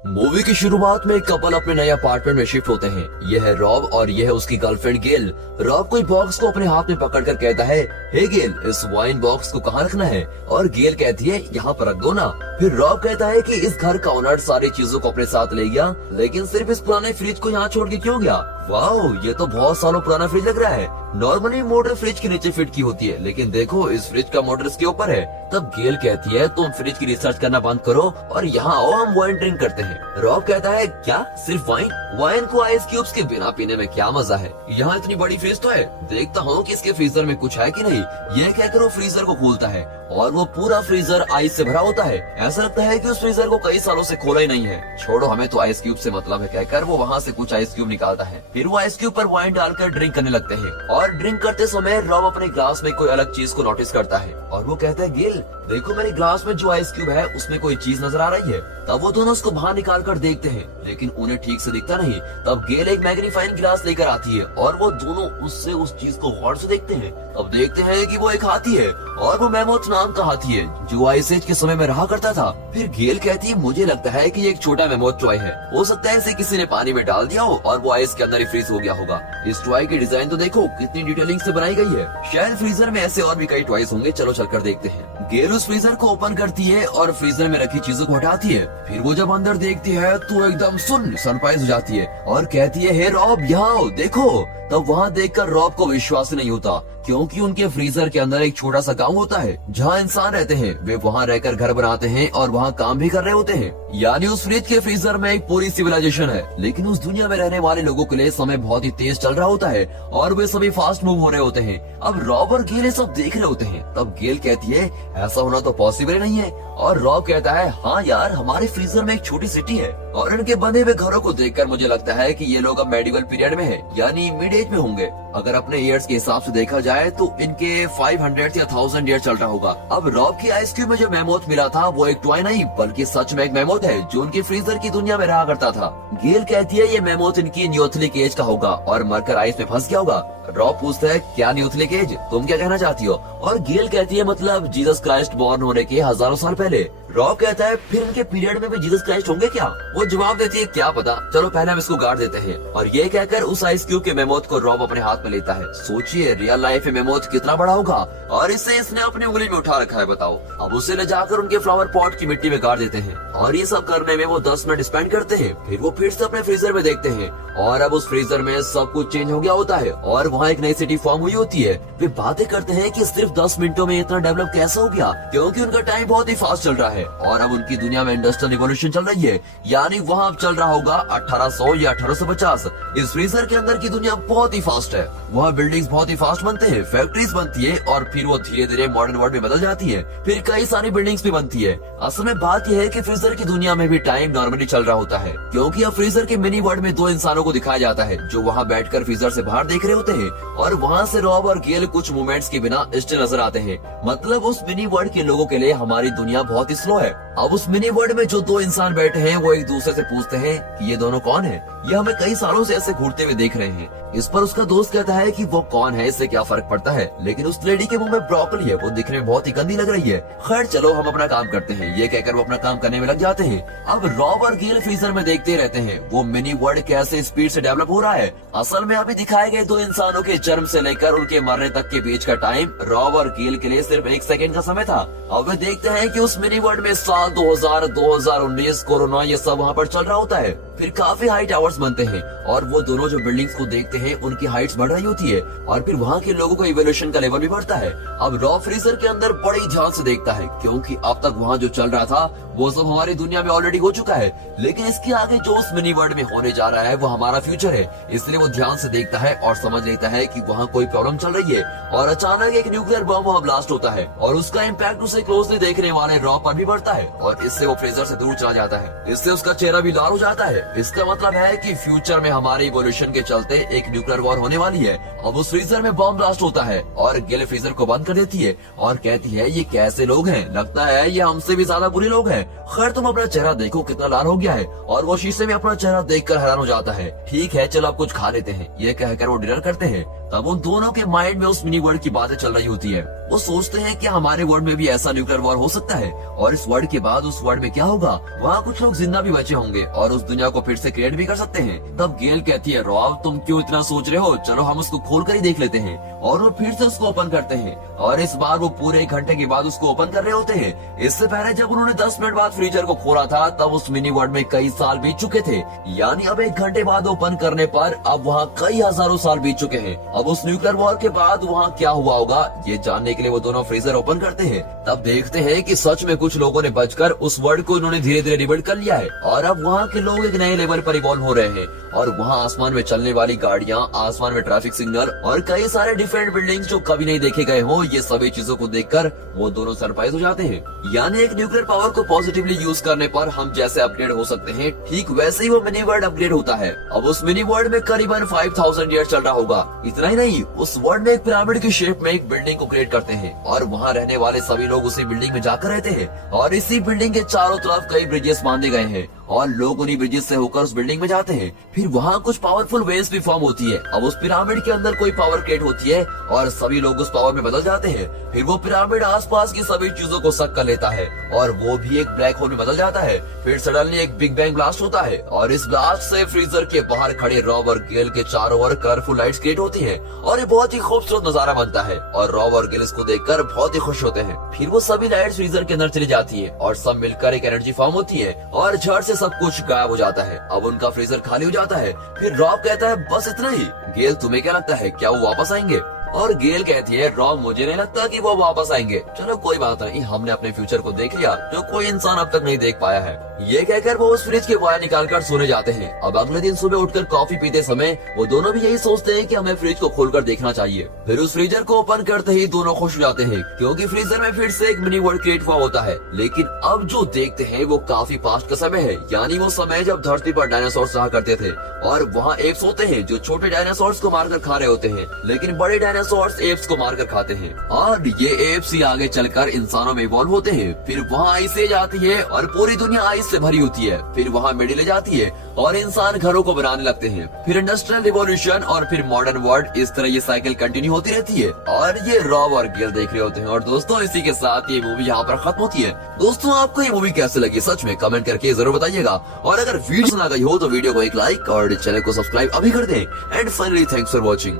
Movie की शुरुआत में एक कपल अपने नए अपार्टमेंट में शिफ्ट होते हैं। यह है रॉब और यह है उसकी गर्लफ्रेंड गेल। रॉब कोई बॉक्स को अपने हाथ में पकड़कर कहता है, हे गेल, इस वाइन बॉक्स को कहाँ रखना है? और गेल कहती है, यहाँ पर रख दो ना। फिर रॉब कहता है कि इस घर का ओनर सारी चीजों को अपने साथ ले गया, लेकिन सिर्फ इस पुराने फ्रिज को यहाँ छोड़ के क्यों गया? वाओ, ये तो बहुत सालों पुराना फ्रिज लग रहा है। नॉर्मली मोटर फ्रिज के नीचे फिट की होती है, लेकिन देखो इस फ्रिज का मोटर इसके ऊपर है। तब गेल कहती है, तुम फ्रिज की रिसर्च करना बंद करो और यहाँ आओ, हम वाइन ड्रिंक करते हैं। रॉब कहता है, क्या सिर्फ वाइन? वाइन को आइस क्यूब्स के बिना पीने में क्या मजा है? यहाँ इतनी बड़ी फ्रिज तो है, देखता हूँ कि इसके फ्रीजर में कुछ है कि नहीं। यह कहकर वो फ्रीजर को खोलता है और वो पूरा फ्रीजर आइस से भरा होता है। ऐसा लगता है कि उस फ्रीजर को कई सालों से खोला ही नहीं है। छोड़ो, हमें तो आइस क्यूब से मतलब है, कहकर वो वहाँ से कुछ आइस क्यूब निकालता है। फिर वो आइस क्यूब पर वाइन डालकर ड्रिंक करने लगते हैं और ड्रिंक करते समय रॉब अपने ग्लास में कोई अलग चीज को नोटिस करता है और वो कहता है, गेल देखो, मेरे ग्लास में जो आइस क्यूब है उसमें कोई चीज नजर आ रही है। तब वो दोनों उसको बाहर निकाल कर देखते हैं, लेकिन उन्हें ठीक से दिखता नहीं। तब गेल एक मैग्नीफाइंग ग्लास लेकर आती है और वो दोनों उससे उस चीज को गौर से देखते हैं। तब देखते हैं कि वो एक हाथी है और वो मैमोथ नाम का हाथी है जो आइस एज के समय में रहा करता था। फिर गेल कहती है, मुझे लगता है कि ये एक छोटा मैमोथ टॉय है, हो सकता है इसे किसी ने पानी में डाल दिया हो और वो आइस के अंदर ही फ्रीज हो गया होगा। इस टॉय की डिजाइन तो देखो कितनी डिटेलिंग से बनाई गई है। शायद फ्रीजर में ऐसे और भी कई टॉयज होंगे, चलो चलकर देखते हैं। गेल उस फ्रीजर को ओपन करती है और फ्रीजर में रखी चीजों को हटाती है। फिर वो जब अंदर देखती है तो एकदम सरप्राइज हो जाती है और कहती है, हे रॉब, यहाँ आओ, देखो। तब वहाँ देखकर रॉब को विश्वास नहीं होता, क्योंकि उनके फ्रीजर के अंदर एक छोटा सा गांव होता है जहाँ इंसान रहते हैं। वे वहाँ रहकर घर बनाते हैं और वहाँ काम भी कर रहे होते हैं। यानी उस फ्रिज के फ्रीजर में एक पूरी सिविलाइजेशन है। लेकिन उस दुनिया में रहने वाले लोगों के लिए समय बहुत ही तेज चल रहा होता है और वे सभी फास्ट मूव हो रहे होते हैं। अब रॉब और गेल सब देख रहे होते हैं। तब गेल कहती है, ऐसा होना तो पॉसिबल नहीं है। और रॉब कहता है, हाँ यार, हमारे फ्रीजर में एक छोटी सिटी है और इनके बने हुए घरों को देखकर मुझे लगता है कि ये लोग अब मेडिवल पीरियड में है, यानी मिड एज में होंगे। अगर अपने ईयर्स के हिसाब से देखा जाए तो इनके 500 या 1000 ईयर चल रहा होगा। अब रॉब की आइस क्यूब में जो मैमोथ मिला था वो एक टॉय नहीं बल्कि सच में एक मैमोथ है जो उनके फ्रीजर की दुनिया में रहा करता था। गेल कहती है, ये मैमोथ इनकी न्यूथलिक एज का होगा और मरकर आइस में फंस गया होगा। रॉब पूछता है, क्या न्यूथलिक एज? तुम क्या कहना चाहती हो? और गेल कहती है, मतलब जीसस क्राइस्ट बॉर्न होने के हजारों साल पहले। रॉब कहता है, फिर इनके पीरियड में भी जीसस क्राइस्ट होंगे क्या? वो जवाब देती है, क्या पता, चलो पहले हम इसको गाड़ देते हैं। और ये कहकर उस आइस क्यूब के मैमोथ को रॉब अपने हाथ में लेता है। सोचिए रियल लाइफ में मैमोथ कितना बड़ा होगा और इसे इसने अपनी उंगली में उठा रखा है, बताओ। अब उसे ले जाकर उनके फ्लावर पॉट की मिट्टी में गाड़ देते हैं और ये सब करने में वो 10 मिनट स्पेंड करते हैं। फिर वो फिर से अपने फ्रीजर में देखते हैं और अब उस फ्रीजर में सब कुछ चेंज हो गया होता है और वहाँ एक नई सिटी फॉर्म हुई होती है। वे बातें करते हैं कि सिर्फ 10 मिनटों में इतना डेवलप कैसे हो गया, क्योंकि उनका टाइम बहुत ही फास्ट चल रहा है और अब उनकी दुनिया में इंडस्ट्रियल रिवॉल्यूशन चल रही है। यानी वहाँ अब चल रहा होगा 1800 या 1850। इस फ्रीजर के अंदर की दुनिया बहुत ही फास्ट है। वहाँ बिल्डिंग्स बहुत ही फास्ट बनते हैं, फैक्ट्रीज बनती है और फिर वो धीरे धीरे मॉडर्न वर्ल्ड में बदल जाती है। फिर कई सारी बिल्डिंग्स भी बनती है। असल में बात यह है कि फ्रीजर की दुनिया में भी टाइम नॉर्मली चल रहा होता है, क्योंकि अब फ्रीजर के मिनी वर्ल्ड में 2 इंसानों को दिखाया जाता है जो वहाँ बैठकर फ्रीजर से बाहर देख रहे होते हैं और वहाँ से रॉब और गेल कुछ मोमेंट्स के बिना स्टिल नजर आते हैं। मतलब उस मिनी वर्ल्ड के लोगों के लिए हमारी दुनिया बहुत ही स्लो है। अब उस मिनी वर्ल्ड में जो 2 इंसान बैठे हैं वो एक दूसरे से पूछते हैं कि ये दोनों कौन है? ये हमें कई सालों से ऐसे घूरते हुए देख रहे हैं। इस पर उसका दोस्त कहता है कि वो कौन है, इससे क्या फर्क पड़ता है, लेकिन उस लेडी के मुंह में ब्रोकली है, वो दिखने में बहुत ही गंदी लग रही है। खैर चलो हम अपना काम करते हैं, ये कहकर वो अपना काम करने में लग जाते हैं। अब रॉब और गेल फ्रीजर में देखते रहते हैं वो मिनी वर्ल्ड कैसे स्पीड से डेवलप हो रहा है। असल में अभी दिखाए गए 2 इंसानों के जन्म से लेकर उनके मरने तक के बीच का टाइम रॉब और गेल के लिए सिर्फ 1 सेकंड का समय था। अब वे देखते हैं कि उस मिनी वर्ल्ड में साल 2000, 2019, कोरोना ये सब वहाँ पर चल रहा होता है। फिर काफी हाई टावर्स बनते हैं और वो दोनों जो बिल्डिंग्स को देखते हैं उनकी हाइट्स बढ़ रही होती है और फिर वहाँ के लोगों को इवोल्यूशन का लेवल भी बढ़ता है। अब रॉब फ्रीजर के अंदर बड़ी ध्यान से देखता है, क्योंकि अब तक वहाँ जो चल रहा था वो सब हमारी दुनिया में ऑलरेडी हो चुका है, लेकिन इसके आगे जो उस मिनी वर्ल्ड में होने जा रहा है वो हमारा फ्यूचर है। इसलिए वो ध्यान से देखता है और समझ लेता है कि वहाँ कोई प्रॉब्लम चल रही है और अचानक एक न्यूक्लियर बम वहाँ ब्लास्ट होता है और उसका इम्पैक्ट उसे क्लोजली देखने वाले रॉब पर भी पड़ता है और इससे वो फ्रीजर से दूर चला जाता है। इससे उसका चेहरा भी लाल हो जाता है इसका मतलब है कि फ्यूचर में हमारे इवोल्यूशन के चलते एक न्यूक्लियर वॉर होने वाली है। अब उस फ्रीजर में बॉम्ब ब्लास्ट होता है और गेल फ्रीजर को बंद कर देती है और कहती है ये कैसे लोग हैं, लगता है ये हमसे भी ज्यादा बुरे लोग हैं। खैर तुम अपना चेहरा देखो कितना लाल हो गया है। और वो शीशे में अपना चेहरा देखकर हैरान हो जाता है। ठीक है चलो अब कुछ खा लेते हैं, ये कहकर वो डिनर करते हैं। तब उन दोनों के माइंड में उस मिनी वर्ल्ड की बातें चल रही होती है। वो सोचते हैं कि हमारे वर्ल्ड में भी ऐसा न्यूक्लियर वॉर हो सकता है और इस वर्ल्ड के बाद उस वर्ल्ड में क्या होगा, वहाँ कुछ लोग जिंदा भी बचे होंगे और उस दुनिया को फिर से क्रिएट भी कर सकते हैं। तब गेल कहती है रॉब तुम क्यों इतना सोच रहे हो, चलो हम उसको खोल कर ही देख लेते हैं। और वो फिर से उसको ओपन करते हैं और इस बार वो पूरे 1 घंटे के बाद उसको ओपन कर रहे होते हैं। इससे पहले जब उन्होंने 10 मिनट बाद फ्रीजर को खोला था तब उस मिनी वर्ल्ड में कई साल बीत चुके थे। यानी अब 1 घंटे बाद ओपन करने पर अब वहाँ कई हजारों साल बीत चुके हैं। अब उस न्यूक्लियर वॉर के बाद वहाँ क्या हुआ होगा ये जानने के लिए वो दोनों फ्रीजर ओपन करते हैं। तब देखते हैं कि सच में कुछ लोगों ने बचकर उस वर्ल्ड को इन्होंने धीरे धीरे रिबिल्ड कर लिया है और अब वहाँ के लोग एक नए लेवल पर इवॉल्व हो रहे हैं। और वहाँ आसमान में चलने वाली गाड़ियाँ, आसमान में ट्रैफिक सिग्नल और कई सारे डिफरेंट बिल्डिंग्स जो कभी नहीं देखे गए हो, ये सभी चीजों को देखकर वो दोनों सरप्राइज हो जाते हैं। यानी एक न्यूक्लियर पावर को पॉजिटिवली यूज करने पर हम जैसे अपग्रेड हो सकते हैं, ठीक वैसे ही वो मिनी वर्ल्ड अपग्रेड होता है। अब उस मिनी वर्ल्ड में करीबन 5000 ईयर चल रहा होगा। इतना ही नहीं, उस वर्ल्ड में एक पिरामिड की शेप में एक बिल्डिंग को क्रिएट करते हैं और वहाँ रहने वाले सभी लोग उसी बिल्डिंग में जाकर रहते हैं। और इसी बिल्डिंग के चारों तरफ कई ब्रिजेस बांधे गए हैं और लोग उन्हीं ब्रिजेस से होकर उस बिल्डिंग में जाते हैं। फिर वहाँ कुछ पावरफुल वेव्स भी फॉर्म होती है। अब उस पिरामिड के अंदर कोई पावर क्रिएट होती है और सभी लोग उस पावर में बदल जाते हैं। फिर वो पिरामिड आसपास की सभी चीजों को सक कर लेता है और वो भी एक ब्लैक होल में बदल जाता है। फिर सडनली एक बिग बैंग ब्लास्ट होता है और इस ब्लास्ट से फ्रीजर के बाहर खड़े रॉब और गेल के चारों ओर कलरफुल लाइट्स क्रिएट होती है और ये बहुत ही खूबसूरत नजारा बनता है और रॉब और गेल इसको देखकर बहुत ही खुश होते हैं। फिर वो सभी लाइट्स फ्रीजर के अंदर चली जाती है और सब मिलकर एक एनर्जी फॉर्म होती है और झट से सब कुछ गायब हो जाता है। अब उनका फ्रीजर खाली हो जाता है। फिर रॉब कहता है बस इतना ही। गेल तुम्हें क्या लगता है, क्या वो वापस आएंगे? और गेल कहती है रॉब मुझे नहीं लगता कि वो वापस आएंगे। चलो कोई बात नहीं, हमने अपने फ्यूचर को देख लिया जो कोई इंसान अब तक नहीं देख पाया है। ये कहकर वो उस फ्रिज के वायर निकालकर सोने जाते हैं। अब अगले दिन सुबह उठकर कॉफी पीते समय वो दोनों भी यही सोचते हैं कि हमें फ्रिज को खोलकर देखना चाहिए। फिर उस फ्रीजर को ओपन करते ही दोनों खुश हो जाते हैं क्योंकि फ्रीजर में फिर से एक मिनी वर्ल्ड क्रिएट हुआ होता है। लेकिन अब जो देखते हैं वो काफी पास्ट का समय है, यानी वो समय जब धरती पर डायनासोर रहा करते थे और वहाँ एप्स होते हैं जो छोटे डायनासोर्स को मारकर खा रहे होते हैं, लेकिन बड़े डायनासोर्स एप्स को मारकर खाते हैं और ये एप्स ही आगे चलकर इंसानों में इवॉल्व होते हैं। फिर वहाँ आइस एज आती है और पूरी दुनिया आइस से भरी होती है। फिर वहाँ मिडिल एज आती है और इंसान घरों को बनाने लगते हैं। फिर इंडस्ट्रियल रिवॉल्यूशन और फिर मॉडर्न वर्ल्ड, इस तरह ये साइकिल कंटिन्यू होती रहती है और ये रॉब और गेल देख रहे होते हैं। और दोस्तों इसी के साथ ये मूवी यहाँ पर खत्म होती है। दोस्तों आपको ये मूवी कैसे लगी सच में कमेंट करके जरूर बताइएगा और अगर वीडियो पसंद आ गई हो तो वीडियो को एक लाइक और चैनल को सब्सक्राइब अभी कर दें। And finally thanks for watching.